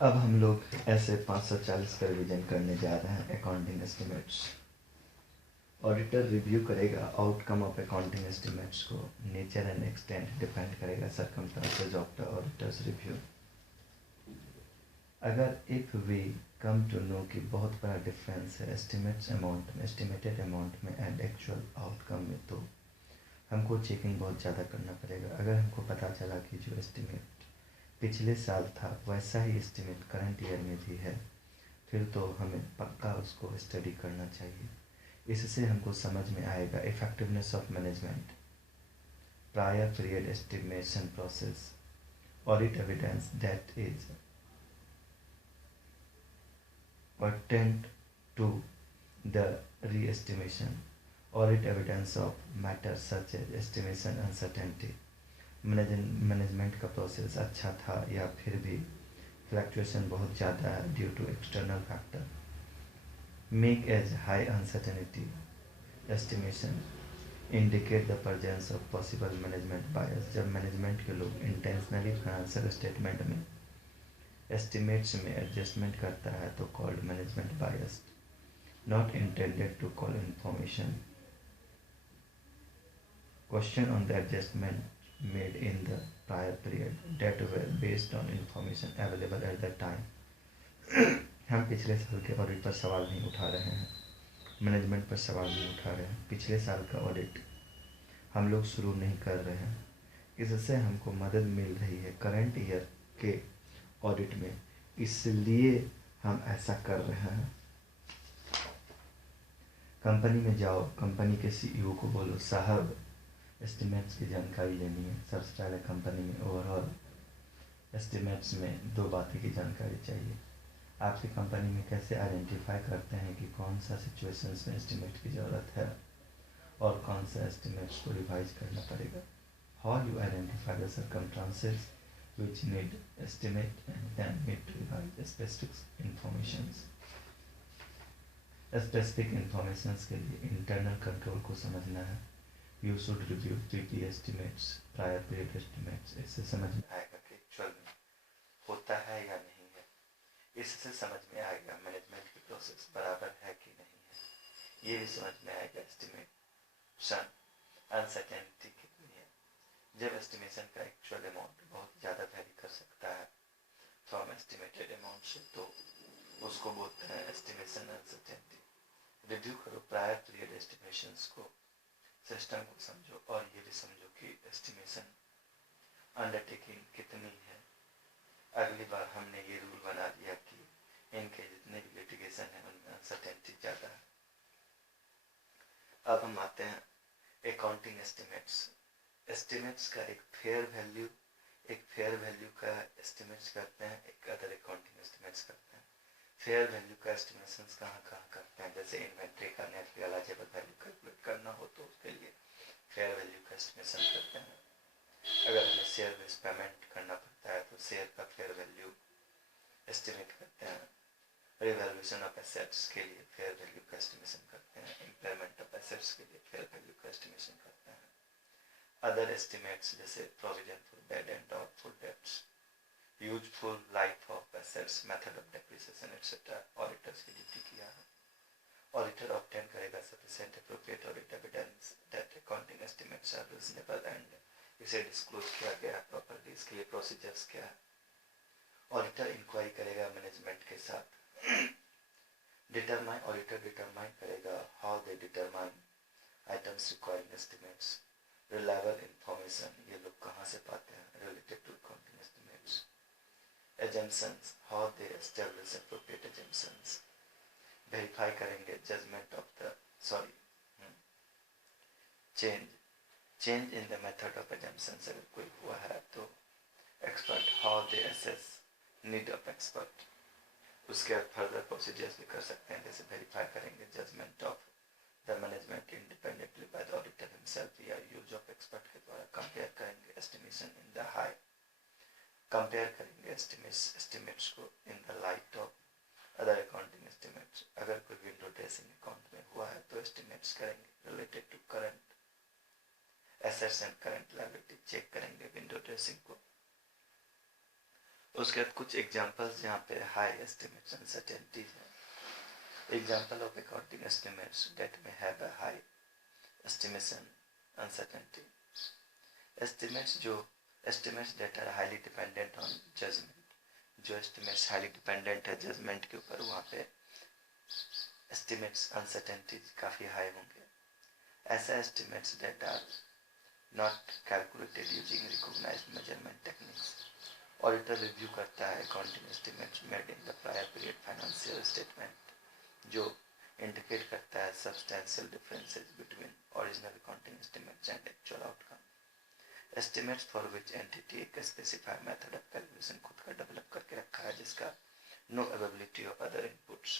अब हम लोग ऐसे 540 का रिवीजन करने जा रहे हैं अकाउंटिंग एस्टिमेट्स। ऑडिटर रिव्यू करेगा आउटकम ऑफ अकाउंटिंग एस्टिमेट्स को, नेचर एंड एक्सटेंट डिपेंड करेगा circumstances of the auditor's review. अगर if we come to know कि बहुत बड़ा डिफरेंस है एस्टिमेट्स अमाउंट में, एस्टिमेटेड अमाउंट में एंड एक्चुअल आउटकम में, तो हमको चेकिंग बहुत ज़्यादा करना पड़ेगा। अगर हमको पता चला कि जो एस्टिमेट पिछले साल था वैसा ही एस्टिमेट करंट ईयर में भी है, फिर तो हमें पक्का उसको स्टडी करना चाहिए। इससे हमको समझ में आएगा effectiveness of management, prior period estimation process, audit evidence that is pertinent to the re-estimation, audit evidence of matters such as estimation uncertainty, management का प्रोसेस अच्छा था या फिर भी फ्लक्चुएशन बहुत ज़्यादा है due to external factor, make as high uncertainty estimation indicate the presence of possible management bias. जब मैनेजमेंट के लोग इंटेंशनली फाइनेंशियल स्टेटमेंट में एस्टिमेट्स में एडजस्टमेंट करता है तो called management biased, not intended to call information. Question on the adjustment made in the prior period that were based on information available at the time. हम पिछले साल के audit पर सवाल नहीं उठा रहे हैं, मैनेजमेंट पर सवाल नहीं उठा रहे हैं। पिछले साल का ऑडिट हम लोग शुरू नहीं कर रहे हैं। इससे हमको मदद मिल रही है करंट ईयर के ऑडिट में, इसलिए हम ऐसा कर रहे हैं। कंपनी में जाओ, कंपनी के सीईओ को बोलो साहब एस्टिमेट्स की जानकारी लेनी है। सबसे पहले कंपनी में ओवरऑल एस्टिमेट्स में दो बातें की जानकारी चाहिए। आपकी कंपनी में कैसे आइडेंटिफाई करते हैं कि कौन सा सिचुएशंस में एस्टिमेट की ज़रूरत है और कौन सा एस्टिमेट्स को रिवाइज करना पड़ेगा। How you identify the circumstances which need estimate and then need to revise specific informations। Specific informations के लिए इंटरनल कंट्रोल को समझना है। You should review PP estimates, prior period estimates. इससे समझ में आएगा कि एक्चुअल में होता है या नहीं है। इससे समझ में आएगा मैनेजमेंट की प्रोसेस बराबर है कि नहीं है। ये भी समझ में आएगा एस्टिमेशन अनसर्टेनिटी कितनी है। जब एस्टिमेशन का एक्चुअल अमाउंट बहुत ज़्यादा वेरी कर सकता है फ्रॉम एस्टिमेटेड अमाउंट से, तो उसको बोलते हैं एस्टिमेशन अनसर्टेनिटी। रिव्यू करो प्रायर पीरियड एस्टिमेशंस को, सिस्टम को समझो और ये भी समझो कि एस्टिमेशन अंडरटेकिंग कितनी है। अगली बार हमने ये रूल बना दिया कि इनके जितने भी लिटिगेशन है उनमें अनसर्टेनिटी ज़्यादा है। अब हम आते हैं अकाउंटिंग एस्टिमेट्स। एस्टिमेट्स का एक फेयर वैल्यू का एस्टिमेट्स करते हैं, एक अदर अकाउंटिंग एस्टिमेट्स करते हैं। फेयर वैल्यू का एस्टिमेशंस कहाँ करते हैं, जैसे इन्वेंट्री का नेट रियलाइजेबल वैल्यू कैलकुलेट करना हो तो उसके लिए फेयर वैल्यू का एस्टिमेशन करते हैं। अगर हमें शेयर बेस्ड पेमेंट करना पड़ता है तो शेयर का फेयर वैल्यू एस्टिमेट करते हैं। रिवैल्यूएशन ऑफ एसेट्स के लिए फेयर वैल्यू का एस्टिमेशन करते हैं। इम्पेयरमेंट ऑफ एसेट्स के लिए फेयर वैल्यू का एस्टिमेशन करते हैं। अदर एस्टिमेट्स जैसे provision for bad and doubtful debts, useful life of assets, method of depreciation etcetera auditors की ड्यूटी किया है। ऑडिटर ऑब्टेन करेगा sufficient appropriate audit evidence that accounting estimates are reasonable and इसे disclose किया गया properly. इसके लिए प्रोसीजर्स क्या है। ऑडिटर इंक्वायरी करेगा मैनेजमेंट के साथ। ऑडिटर डिटरमाइन करेगा how they determine items requiring estimates. Reliable information ये लोग कहाँ से पाते हैं related to accounting estimates. assumptions, how they establish appropriate assumptions। verify करेंगे judgment of the change in the method of assumptions अगर कोई हुआ है तो। expert, how they assess need of expert। उसके बाद further procedures भी कर सकते हैं, जैसे verify करेंगे judgment of the management independently by the auditor himself या use of expert के द्वारा। compare करेंगे estimation in the high, compare करेंगे एस्टिमेट्स को in the light of other accounting estimates. अगर कोई विंडो ड्रेसिंग अकाउंट में हुआ है तो एस्टिमेट्स करेंगे related to current assets and current liability. Check करेंगे विंडो ड्रेसिंग को। उसके बाद कुछ एग्जांपल्स जहाँ पे हाई एस्टिमेट्स अनसर्टेनिटीज है. Example of accounting estimates that may have a high estimation uncertainty. Estimates that are highly dependent on judgment. जो estimates highly dependent है judgment के ऊपर, वहाँ पे estimates uncertainty काफ़ी high होंगे. ऐसा estimates that are not calculated using recognized measurement techniques. Auditor review करता है accounting estimates made in the prior period financial statement, जो indicate करता है substantial differences between original accounting estimates and actual outcome. Estimates for which entity एक specified method of calculation खुद का develop करके रखा है, जिसका no availability of other inputs.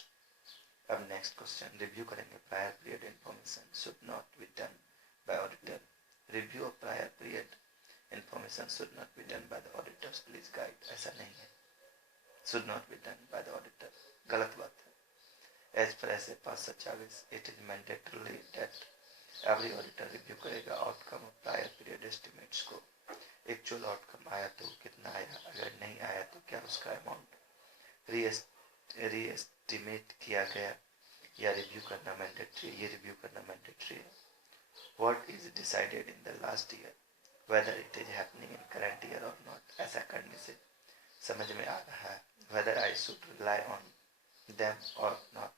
अब next question review करेंगे. prior period information should not be done by auditor. Review of prior period information should not be done by the auditors. Please guide. ऐसा नहीं है, should not be done by the auditor. गलत बात है. As per ऐसे 540, it is mandatory that every auditor review करेगा outcome of prior period estimates को. Actual outcome आया तो कितना आया, अगर नहीं आया तो क्या उसका amount re-estimate किया गया, या review करना mandatory, ये review करना mandatory है. What is decided in the last year, whether it is happening in current year or not. ऐसा करने से समझ में आ रहा है whether I should rely on them or not.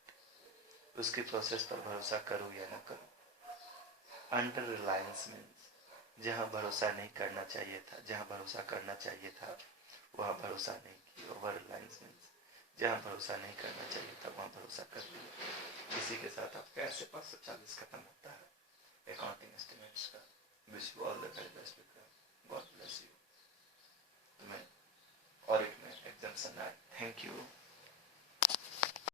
उसकी प्रोसेस पर भरोसा करूँ या न करूँ. अंडर रिलायंस मीन्स जहाँ भरोसा नहीं करना चाहिए था, जहाँ भरोसा करना चाहिए था वहाँ भरोसा नहीं किया. ओवर रिलायंस मीन्स जहाँ भरोसा नहीं करना चाहिए था वहाँ भरोसा कर लिया. इसी के साथ आपका ऐसे 540 खत्म होता है अकाउंटिंग एस्टिमेट्स का. Wish you all the very best Vikram. God bless you. तुम्हें ऑडिट में एग्जाम्शन आए. Thank you.